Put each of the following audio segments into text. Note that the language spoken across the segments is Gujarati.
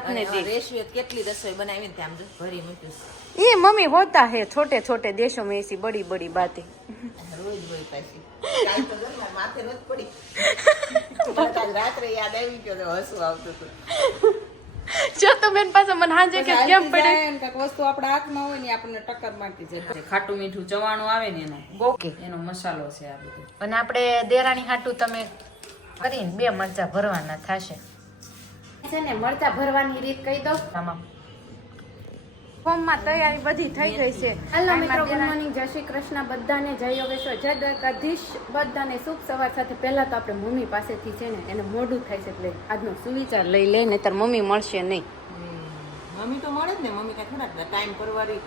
કેટલી રસોઈ બનાવી ને આમ ભરી મૂક્યું. ये मम्मी होता है छोटे छोटे देशों में ऐसी बड़ी बड़ी बातें. રોજ હોય પાછી કાલ તો જો ને માથે નત પડી. કાલ રાત્રે યાદ આવી ગયો તો હસવું આવતું હતું. જો તો બેન પાસે મને હાજે કે કેમ પડે કાક વસ્તુ આપણા હાથમાં હોય ને આપણને ટક્કર મારતી જાય. ખાટું મીઠું ચવાણું આવે ને એનો ઓકે એનો મસાલો છે આ બધો. અને આપણે દેરાણી હાટું તમે કરીને 2 મરચા ભરવાના થશે છે ને. મરચા ભરવાની રીત કહી દો. તમામ ફોર્મમાં તૈયારી બધી થઈ ગઈ છે. હેલો મિત્રો, ગુડ મોર્નિંગ, જય શ્રી કૃષ્ણ બધાને, જય યોગેશ્વર, જય દ્વારકાધીશ બધાને. શુભ સવાર. સાથે પહેલા તો આપણે મમ્મી પાસેથી છે ને એને મોઢું થાય છે એટલે આજનો સુવિચાર લઈ લે, નહીતર મમ્મી મળશે નહીં. મમ્મી તો મળે જ ને. મમ્મી કાંઈ થોડા ટાઈમ પરવારી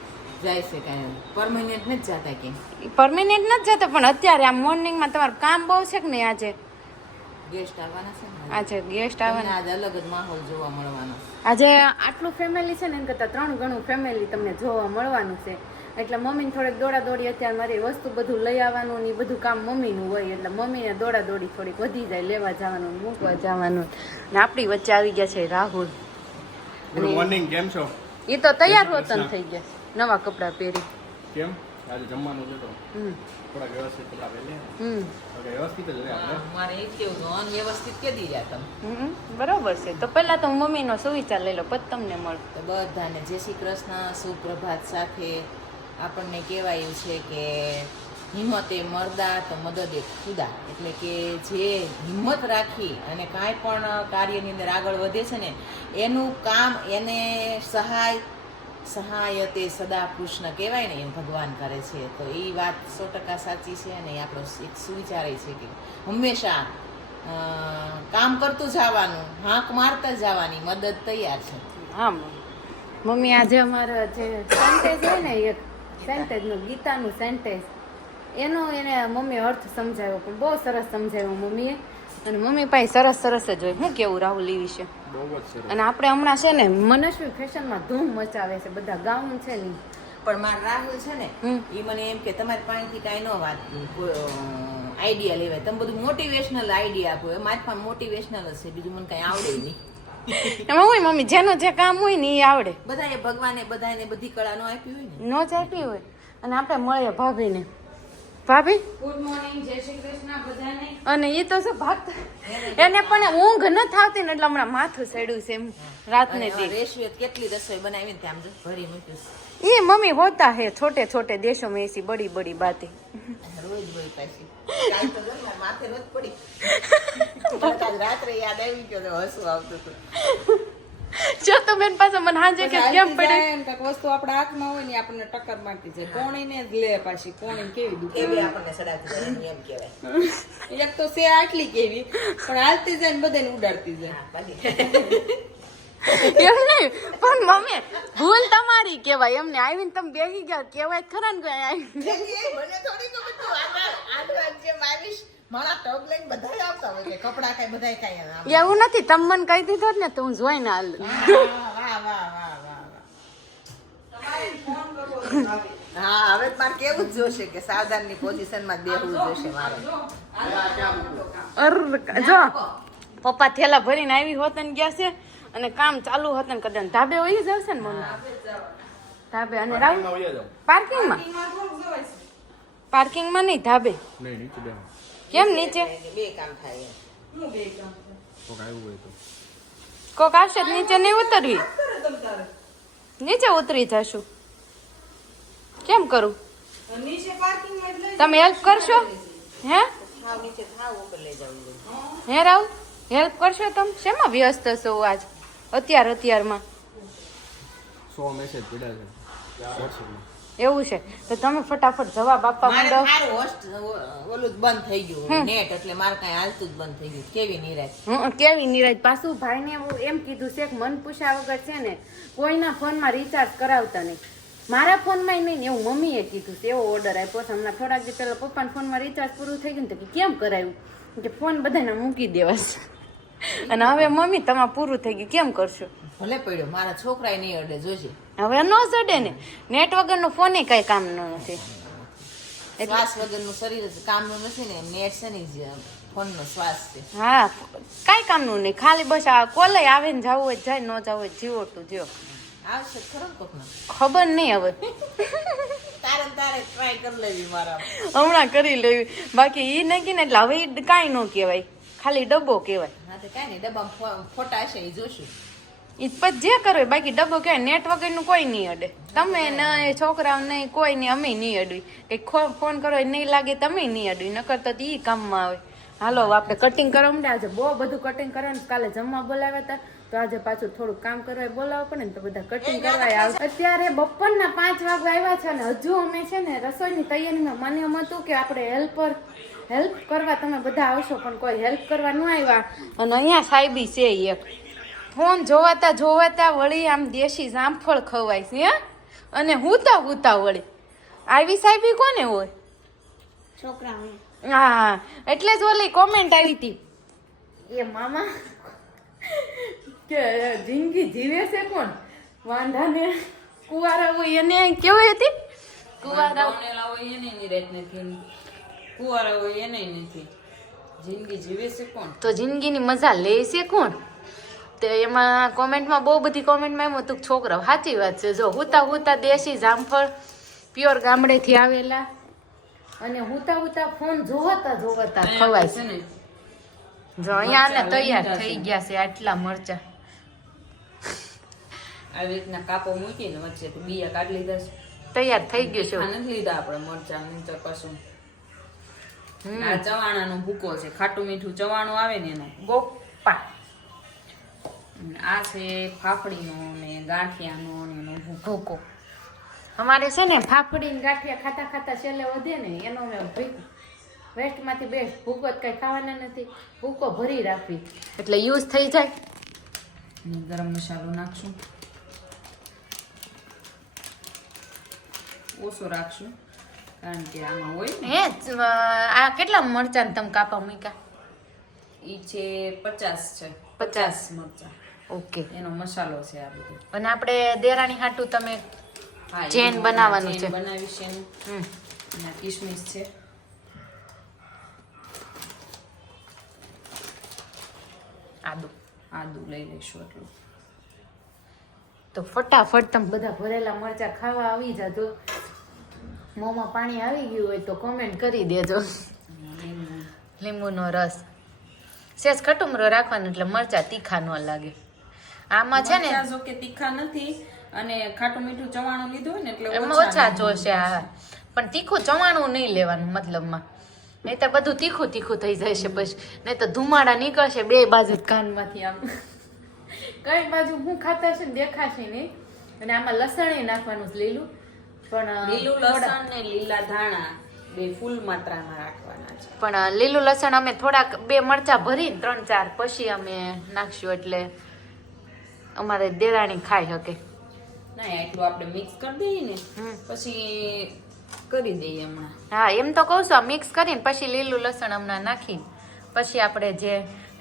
જાય છે, કાંઈ પરમેનન્ટ નથી જતા. કે પરમેનન્ટ નથી જતા, પણ અત્યારે આ મોર્નિંગમાં તમારું કામ બહુ છે કે નહીં? આજે ગેસ્ટ આવવાના છે ને. આજે ગેસ્ટ આવવાના. આજે અલગ જ માહોલ જોવા મળવાનો. આજે આટલું ફેમિલી છે ને એમ કરતાં 3 ગણું ફેમિલી તમને જોવા મળવાનું છે. એટલે મમ્મીને થોડીક દોડા દોડી, અત્યારે મારી વસ્તુ બધું લઈ આવવાનું ને બધું કામ મમ્મીનું હોય એટલે મમ્મીને દોડા દોડી થોડીક વધી જાય, લેવા જવાનું, મૂકવા જવાનું. ને આપણી વચ્ચે આવી ગયા છે રાહુલ. ગુડ મોર્નિંગ, કેમ છો? એ તો તૈયાર વતન થઈ ગયા, નવા કપડા પહેરી. કેમ આજે જમવાનું છે તો થોડા વ્યવસ્થિત કપડા પહેરી. ઓકે, વ્યવસ્થિત જ લે આપણે. મારે એ કેવું અનવ્યવસ્થિત કે દી રહ્યા તમે. બરોબર છે. તો પહેલા તો મમ્મીનો સુવિચાર લઈ લો, પછી તમને મળે. તો બધાને જય શ્રી કૃષ્ણ, સુપ્રભાત. સાથે આપણને કહેવાયું છે કે હિંમતે મરદા તો મદદે ખુદા, એટલે કે જે હિંમત રાખી અને કાંઈ પણ કાર્યની અંદર આગળ વધે છે ને એનું કામ એને સહાયતે સદા કૃષ્ણ કહેવાય ને એમ ભગવાન કરે છે. તો એ વાત 100% સાચી છે. અને એ આપણો એક સુવિચાર છે કે હંમેશા કામ કરતું જવાનું, હાંક મારતા જવાની, મદદ તૈયાર છે. હા મમ્મી આજે અમારા જે સેન્ટેજ હોય ને, એક સેન્ટેજનું ગીતાનું સેન્ટેજ, એનો એને મમ્મીએ અર્થ સમજાવ્યો, પણ બહુ સરસ સમજાવ્યો મમ્મીએ. અને મમ્મી પાસે સરસ સરસ જ હોય. શું કેવું રાહુલ એ વિશે? બહુ જ સરસ. અને આપણે હમણાં છે ને મનસ્વી ફેશનમાં ધૂમ મચાવે છે, બધા ગાઉન છે ને. પણ મારા રાહુલ છે ને એ મને એમ કે તમારી પાસેથી કાંઈ ન વાત આઈડિયા લેવાય, તમે બધું મોટિવેશનલ આઈડિયા આપો. મારી પાસે મોટિવેશનલ જ છે, બીજું મને કાંઈ આવડે નહીં. એમાં હોય મમ્મી જેનું જે કામ હોય ને એ આવડે. બધાએ ભગવાને બધાને બધી કળા નો આપી હોય ને, નો ચાપી હોય. અને આપણે મળીએ ભાભીને. ભાભી ગુડ મોર્નિંગ, જય શ્રી કૃષ્ણ બધાને. અને એ તો શું ભાગતા, એને પણ ઊંઘ ન થાવતી ને એટલે હમણાં માથું સડ્યું છે એમ રાતને દી. રેશિયો કેટલી રસોઈ બનાવી ને આમ ભરી મૂક્યું. ये मम्मी होता है छोटे छोटे देशों में ऐसी बड़ी बड़ी बातें. રોજ હોય પાછી કાલ તો જો ને માથે નત પડી. કાલ રાત્રે યાદ આવી ગયો તો હસવું આવતું હતું. જો તો બેન પાસે મને હાજે કે કેમ પડે કાક વસ્તુ આપણા હાથમાં હોય ને આપણને ટક્કર મારતી જાય. કોણીને જ લે પાછી, કોણી કેવી દુખે એવી આપણને સડાતી જાય એમ કહેવાય. એક તો સે આટલી કેવી પણ હાલતી જાય ને બધાને ઉડાડતી જાય. એમ નહીં, પણ મમ્મી ભૂલ તમારી કેવાય. એમને આવીને તમે બેસી ગયા કેવાય ખરા ને ગયા મને થોડી ખબર તો આગળ જેમ આવીશ મારા ટબ લઈને બધાય આવતા હોય કે કપડા કાંઈ બધાય કાંઈ એવું નથી. તમે મને કહી દીધો ને તો હું જોઈ ને હાલ. હા, હવે મારે કેવું જ જોશે કે સાવધાનની પોઝિશનમાં બેહવું જોશે મારે. જો પપ્પા થેલા ભરીને આવી હોત ને ગયા છે અને કામ ચાલુ હોત ને કદાચ ધાબે વહી જશે ને મમ્મી. ધાબે અને રાહુલ પાર્કિંગમાં. પાર્કિંગમાં નહીં, ધાબે. નહીં, નીચે બેહો. કેમ નીચે? બે કામ થાય. કોક આવ્યું હોય તો કોક આવશે તો નીચે નહીં ઉતરવી. નીચે ઉતરી જશું. કેમ કરું? તમે હેલ્પ કરશો? હે નીચે થાવ ઉપર લઈ જવું. હે રાહુલ હેલ્પ કરશો તમે? શેમાં વ્યસ્ત છો આજ અત્યારમાં? 100 મેસેજ પડ્યા છે WhatsAppમાં. એવું છે તો તમે ફટાફટ જવાબ આપવા મારે માંડો. મારું હોસ્ટ ઓલું જ બંધ થઈ ગયું નેટ, એટલે મારે કાંઈ હાલતું જ બંધ થઈ ગયું. કેવી નિરાશ. કેવી નિરાજ. પાછું ભાઈને એમ કીધું છે કે મન પૂછ્યા વગર છે ને કોઈના ફોનમાં રિચાર્જ કરાવતા નહીં. મારા ફોનમાં નહીં ને એવું મમ્મીએ કીધું છે. એવો ઓર્ડર આપ્યો છે હમણાં થોડાક દિવસ પહેલા. પપ્પાના ફોનમાં રિચાર્જ પૂરું થઈ ગયું ને તો કેમ કરાવ્યું કે ફોન બધાને મૂકી દેવાશે. અને હવે મમ્મી તમારે પૂરું થઈ ગયું કેમ કરશો? ભલે પડ્યો, મારા છોકરાએ નહીં અડે, જોજે. હવે ન ચડે ને. નેટ વગરનો ફોન કઈ કામ નો નથી. શ્વાસ વગરનું શરીર કામનું નથી ને. નેટ છે ને ફોનનો શ્વાસ છે. હા કાંઈ કામનું નહીં, ખાલી બસ આ કોલે આવે ને જવું હોય તો જાય, ન જવું હોય તો જીવો તું જીવો. આવશે ખરો કોકનો. ખબર નહીં હવે, તારે ટ્રાય કરી લેવી મારા. હમણાં કરી લેવી. બાકી ઈ નક્કી ને એટલે હવે ઈ કાંઈ ન કહેવાય, ખાલી ડબ્બો કહેવાય. હા તો કાંઈ નહીં, ડબ્બામાં ફોટા હશે એ જોશું. ઈ પછી જે કરો એ, બાકી ડબ્બો કહેવાય. નેટ વગરનું કોઈ નહીં અડે, તમે નહીં, છોકરાઓ નહીં, કોઈ નહીં, અમે નહીં અડવી. કંઈક ફોન કરો એ નહીં લાગે તમે નહીં અડવી, નકર તો ઈ કામમાં આવે. હાલો આપણે કટિંગ કરવા માંડ્યા. આજે બહુ બધું કટિંગ કરવાનું, કાલે જમવા બોલાવ્યા હતા તો આજે પાછું થોડુંક કામ કરવા બોલાવવું પડે ને, તો બધા કટિંગ કરવા આવે. અત્યારે બપોરના 5 વાગે આવ્યા છે ને હજુ અમે છે ને રસોઈની તૈયારીમાં. મને એમ હતું કે આપણે હેલ્પ કરવા તમે બધા આવશો, પણ કોઈ હેલ્પ કરવા ન આવ્યા. અને અહીંયા સાહેબી છે એક, ફોન જોવાતા વળી આમ દેશી જામફળ ખવાય છે હે, અને હુતા વળી આવી સાહેબી કોને હોય? છોકરા હા, એટલે જ ઓલી કોમેન્ટ આવી હતી એ મામા કે જિંદગી જીવે છે કોણ? વાંધાને કુવારા હોય એને કેવી હતી? કુવારા હોય એને ની રેત નથી, કુવારા હોય એને નથી. જિંદગી જીવે છે કોણ? તો જિંદગીની મજા લે છે કોણ? તો એમાં કોમેન્ટમાં બહુ બધી કોમેન્ટમાં એમ હતું છોકરા. સાચી વાત છે. જો હુતા દેશી જામફળ પ્યોર ગામડેથી આવેલા, અને હુતા ફોન જોવાતા ખવાય છે ને. જો અહીંયા ને તૈયાર થઈ ગયા છે આટલા મરચા. આવી રીતના કાપો મૂકીને વચ્ચે તો બીયા કાઢી લીધા છે. તૈયાર થઈ ગયું છે. આ નથી લીધા આપણે મરચા નહીંતર કશું. આ ચવાણાનો ભૂકો છે, ખાટું મીઠું ચવાણું આવે ને એનો ગોપા. આ છે ફાફડીનો ને ગાંઠિયાનો ને એનો ભૂકો. અમારે છે ને ફાફડી ને ગાંઠિયા ખાતા છેલ્લે વધે ને એનો મેં વેસ્ટમાંથી બેસ્ટ ભૂકો જ કઈ ખાવાના નથી, ભૂકો ભરી રાખવી એટલે યુઝ થઈ જાય. ગરમ મસાલો નાખશું, ઓછો રાખશું કારણ કે આમાં હોય ને. હે આ કેટલા મરચા તમે કાપા મૂક્યા? ઈ છે 50 છે, 50 મરચા. ઓકે, એનો મસાલો છે આ બધો. અને આપણે દેરાણી હાટું તમે હા, ચેન બનાવવાનું છે. બનાવી છે એનું. અને કિશમિશ છે. આદુ લઈ લઈશું એટલું. તો ફટાફટ તમે બધા ભરેલા મરચા ખાવા આવી જાજો. મોંમાં પાણી આવી ગયું હોય તો કોમેન્ટ કરી દેજો. લીંબુનો રસ સેજ ખટુમરો રાખવાનો એટલે મરચા તીખા ન લાગે. આમાં છે ને જો કે તીખા નથી અને ખાટું મીઠું ચવાણું લીધું હોય ને એટલે એમાં ઓછા જોશે. હા, પણ તીખું ચવાણું નહીં લેવાનું મતલબમાં, નહીં તો બધું તીખું થઈ જાય છે પછી, નહીં તો ધુમાડા નીકળશે બે બાજુ કાનમાંથી. આમ કઈ બાજુ હું ખાતા છે ને દેખાશે નહીં. અને આમાં લસણ નાખવાનું લીલું, પણ લીલું લસણ ને લીલા ધાણા બે ફૂલ માત્રામાં રાખવાના છે. પણ લીલું લસણ અમે થોડાક 2 મરચા ભરીને 3-4 પછી અમે નાખશું એટલે અમારે દેરાણી ખાઈ શકે. ના એટલું આપણે મિક્સ કરી દઈએ ને પછી કરી દઈએ હમણાં. હા, એમ તો કહું છું, મિક્સ કરીને પછી લીલું લસણ હમણાં નાખીને પછી આપણે જે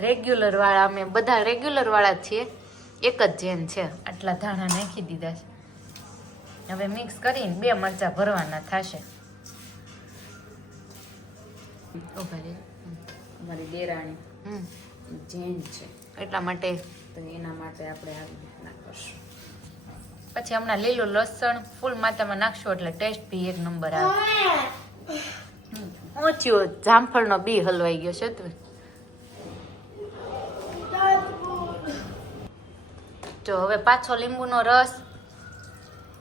રેગ્યુલર વાળા, અમે બધા રેગ્યુલર વાળા જ છીએ, એક જ જેન છે, આટલા ધાણા નાખી દીધા છે. હવે મિક્સ કરીને 2 મરચા ભરવાના થશે. અમારી દેરાણી જૈન છે એટલા માટે, તો એના માટે આપણે આવી રીતના કરશું. પછી હમણાં લીલું લસણ ફૂલ માત્રામાં નાખશું એટલે ટેસ્ટ બી 1 નંબર આવે. ઊંચ્યો જામફળનો બી હલવાઈ ગયો છે. જો હવે પાછો લીંબુનો રસ,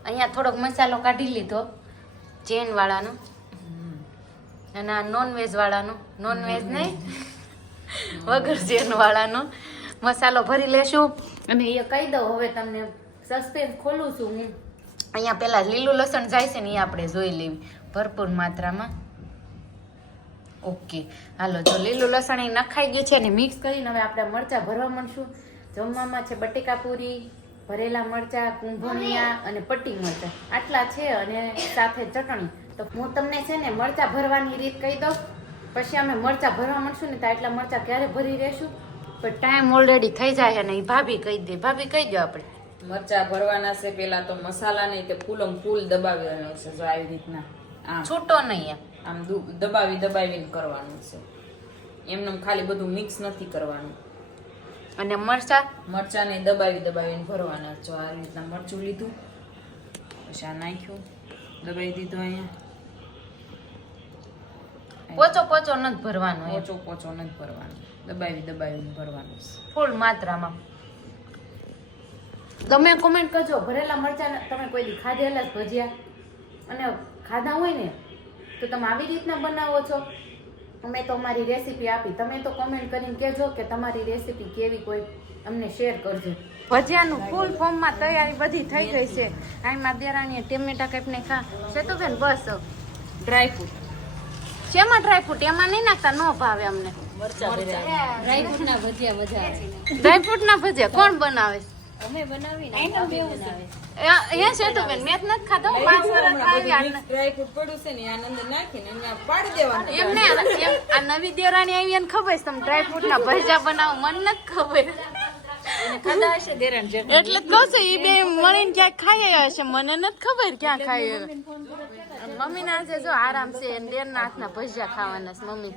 અહીંયા થોડોક મસાલો કાઢી લીધો ચેન વાળાનો, અને આ નોનવેજ વાળાનો, નોનવેજ નહીં વગર ચેન વાળાનો મસાલો ભરી લેશું. અને એ કહી દઉં હવે તમને, સસ્પેન્સ ખોલું છું હું. અહીંયા પેલા લીલું લસણ જાય છે ને એ આપણે જોઈ લેવી ભરપૂર માત્રામાં. ઓકે, હાલો, જો લીલું લસણ એ નખાઈ ગયું છે ને મિક્સ કરીને હવે આપણે મરચા ભરવા માંડશું. જમવામાં છે બટેકા પૂરી, ભરેલા મરચા, કુંભણિયા અને પટ્ટી મરચા, આટલા છે, અને સાથે ચટણી. તો હું તમને છે ને મરચા ભરવાની રીત કહી દઉં, પછી અમે મરચા ભરવા માંડશું ને તો આટલા મરચા ક્યારે ભરી રહેશું, પણ ટાઈમ ઓલરેડી થઈ જાય. અને ભાભી કહી દે, ભાભી કહી દો આપણે. મરચા ભરવાના છે પેલા તો મસાલા નહીં તે ફૂલમ ફૂલ દબાવવાનો છે. જો આવી રીતના આમ છૂટો નહીં આમ દબાવીને કરવાનું છે. એમને ખાલી બધું મિક્સ નથી કરવાનું. અને મરચાને દબાવીને ભરવાના. જો આ રીતના મરચું લીધું, પછી આ નાખ્યું, દબાવી દીધું. અહીંયા પોચો નથી ભરવાનો, પોચો નથી ભરવાનો, દબાવીને ભરવાનું ફૂલ માત્રામાં. તમે કોમેન્ટ કરજો ભરેલા મરચાં તમે કોઈ દી ખાધેલા જ ભજીયા અને ખાધા હોય ને તો તમે આવી રીતના બનાવો છો. અમે તો અમારી રેસીપી આપી, તમે તો કોમેન્ટ કરીને કહેજો કે તમારી રેસીપી કેવી, કોઈ અમને શેર કરજો. ભજીયાનું ફૂલ ફોર્મમાં તૈયારી બધી થઈ ગઈ છે. આમાં દેરાણીએ ટેમેટા કાપીને છે તો બેન બસ ડ્રાયફ્રૂટ. શેમાં ડ્રાયફ્રૂટ? એમાં નહીં નાખતા, ન ભાવે અમને. ડ્રાયફ્રૂટના ભજીયા મજા આવે. ડ્રાયફ્રૂટના ભજીયા કોણ બનાવે? અમે બનાવીને એ છે તો બેન મેં જ નથી ખાધો. 5 વર્ષ આવી ડ્રાયફ્રૂટ પડ્યું છે ને આ અંદર નાખીને અહીંયા પાડી દેવાનું. એમને આ નવી દેરાણી આવી એને ખબર છે તમે ડ્રાયફ્રૂટના ભજીયા બનાવો, મને નથી ખબર. ખાધા હશે દેરાણ જેઠ. એટલે જ કહું છું એ બે મળીને ક્યાંક ખાઈ આવ્યા છે, મને નથી ખબર ક્યાં ખાઈ આવ્યા. મમ્મી ના આજે જો આરામ છે, દેર ના હાથના ભજીયા ખાવાના છે મમ્મી.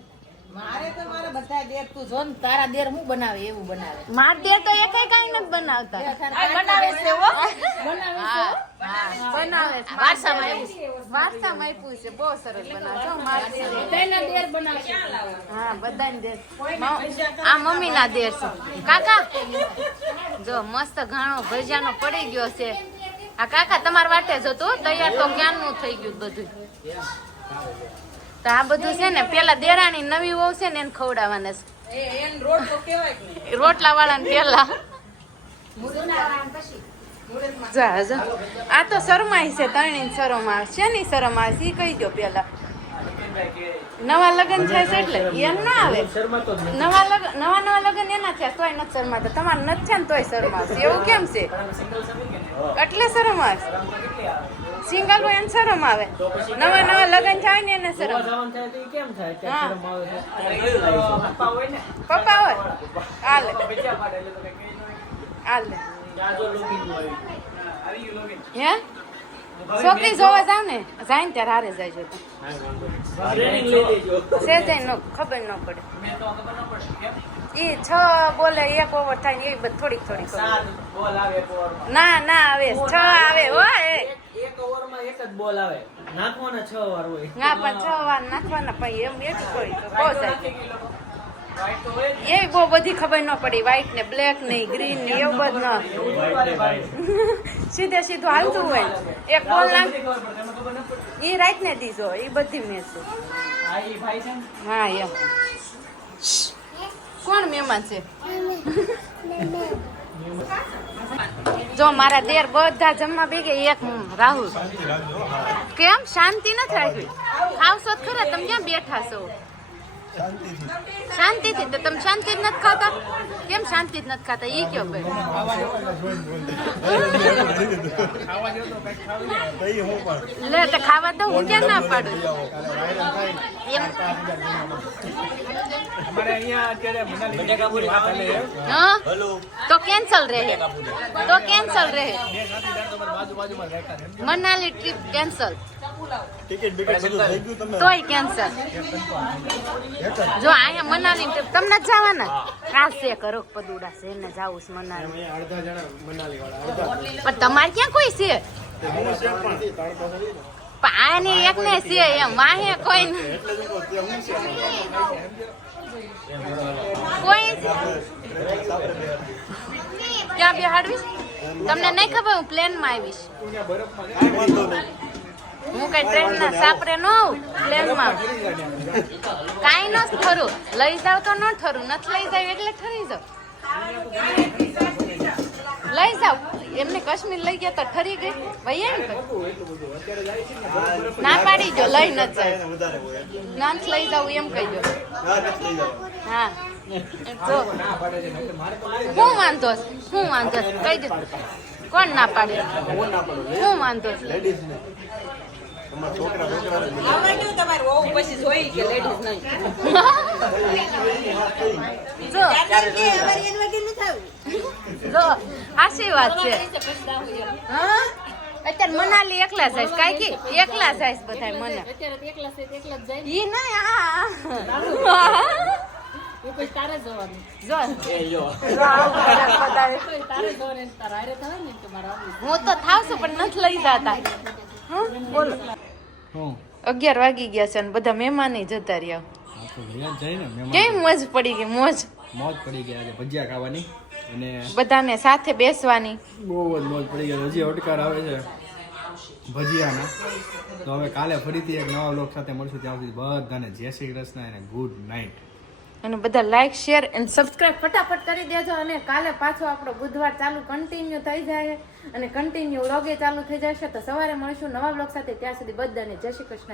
મારે તો મારા બધા દેર તું જો ને તારા દેર હું બનાવે એવું બનાવે. માર દેર તો એકાઈ કાંઈ નથી બનાવતા. બનાવે છે હો. બનાવે છે. વારસામાં આપ્યું છે, બહુ સરસ બનાવે છે. માર બધાના દેર બનાવે. હા બધાના દેર. આ મમ્મી ના દેર છે. કાકા જો મસ્ત ઘાણો ભજીયાનો પડી ગયો છે. આ કાકા તમારા વાટે જ હતું, તૈયાર તો ક્યાંનું થઈ ગયું બધું. તો આ બધું છે ને પેલા દેરાણી નવી વહુ છે ને એને ખવડાવવાના છે. એને રોટ તો કહેવાય કે નહીં. રોટલા વાળાને પેલા આ તો શરમાઈ છે, ત્રણેય શરમ આવે છે ની શરમ આવે છે, કહી દો પેલા. નવા લગ્ન છે એટલે એમ ના આવે. નવા લગ્ન એના છે તોય નથી શરમાતા, તમારે નથી છે ને તોય શરમાવશે, એવું કેમ છે? એટલે શરમ આવે. સિંગલ હોય એને શરમ આવે, નવા લગ્ન થાય ને એને શરમ. પપ્પા હોય હાલે હે છોકરી જોવા જાવ ને જાય ને ત્યારે હારે જાય છે. ખબર ન પડે. એ 6 બોલે 1 ઓવર થાય ને એવી બધી થોડીક ના આવે 6 આવે હોય. એક ઓવરમાં એક જ બોલ આવે, નાખવાના 6 વાર હોય. ના પણ 6 વાર નાખવાના પણ એમ એક કોઈ બહુ જાય. એવી બહુ બધી ખબર ન પડી, વ્હાઈટ ને બ્લેક ને ગ્રીન ને એવું બધું સીધું હાલતું હોય. એક બોલ નાખ એ રાઈટ ને દીધો એ બધી મેચ. હા એમ. કોણ મહેમાન છે? જો મારા દેર બધા જમવા બેગે, એક રાહુલ. કેમ શાંતિ નથી રાખી? ખાવશો જ ખરા, તમે ક્યાં બેઠા છો? શાંતિથી. તો તમે શાંતિ જ નથી ખાતા? કેમ શાંતિ જ નથી ખાતા? ઈ કયો ભાઈ. લે તો ખાવા તો હું ક્યાં ના પાડું. હા તો કેન્સલ રહે, મનાલી ટ્રીપ કેન્સલ, તોય કેન્સલ. જો અહીંયા મનાલી ટ્રીપ તમને જ જવાના ખાસે કરો પદુડા છે એને જાવું છે મનાલી. પણ તમારે ક્યાં કોઈ છે? પાણી એક ને છે એમ, વાહે કોઈ ક્યાં બેહાડવીશ તમને નહીં ખબર. હું પ્લેન માં આવીશ, હું કઈ ટ્રેન ના સાપરે ન આવું, પ્લેન માં. કઈ ન ઠરું, લઈ જાવ તો ન ઠરું, નથી લઈ જાવ એટલે ઠરી જાવ. લઈ જાવ એમને કાશ્મીર લઈ ગયા તો ઠરી ગઈ ભાઈ. ના પાડી જો લઈ ન જાય, ના લઈ જાવ એમ કહી દો. હા જો હું વાંધો કહી દો. કોણ ના પાડે? હું વાંધો તમારે વહુ પછી જોઈ કે લેડીઝ નહીં. જો આશી વાત છે. અત્યારે મનાલી એકલા જાય કાંઈ કે એકલા જાય બધા મને ઈ નહીં. એ પછી તારે જવાનું જો એ લ્યો જો આવું કરે બતાવે. તારે જવાનું ને તારે હારે થવાય ને કે મારે આવવું હું તો થાવશું પણ નથી લઈ જતા હં? બોલો હું 11 વાગી ગયા છે અને બધા મહેમાન જતા રહ્યા. આ તો ગયા જ જાય ને મહેમાન. કેવી મોજ પડી ગઈ મોજ મોજ પડી ગયા આજે ભજીયા ખાવાની અને બધાને સાથે બેસવાની. બહુ જ મોજ પડી ગયા. હજી ઓટકાર આવે છે ભજીયાના. તો હવે કાલે ફરીથી એક નવા બ્લોગ સાથે મળશું. ત્યાં સુધી બધાને જય શ્રી કૃષ્ણ અને ગુડ નાઇટ. અને બધા લાઈક શેર એન્ડ સબસ્ક્રાઇબ ફટાફટ કરી દેજો અને કાલે પાછો આપણો બુધવાર ચાલુ કન્ટિન્યુ થઈ જાય અને કન્ટિન્યુ વ્લોગે ચાલુ થઈ જશે. તો સવારે મળીશું નવા બ્લોગ સાથે. ત્યાં સુધી બધાને જય શ્રી કૃષ્ણ.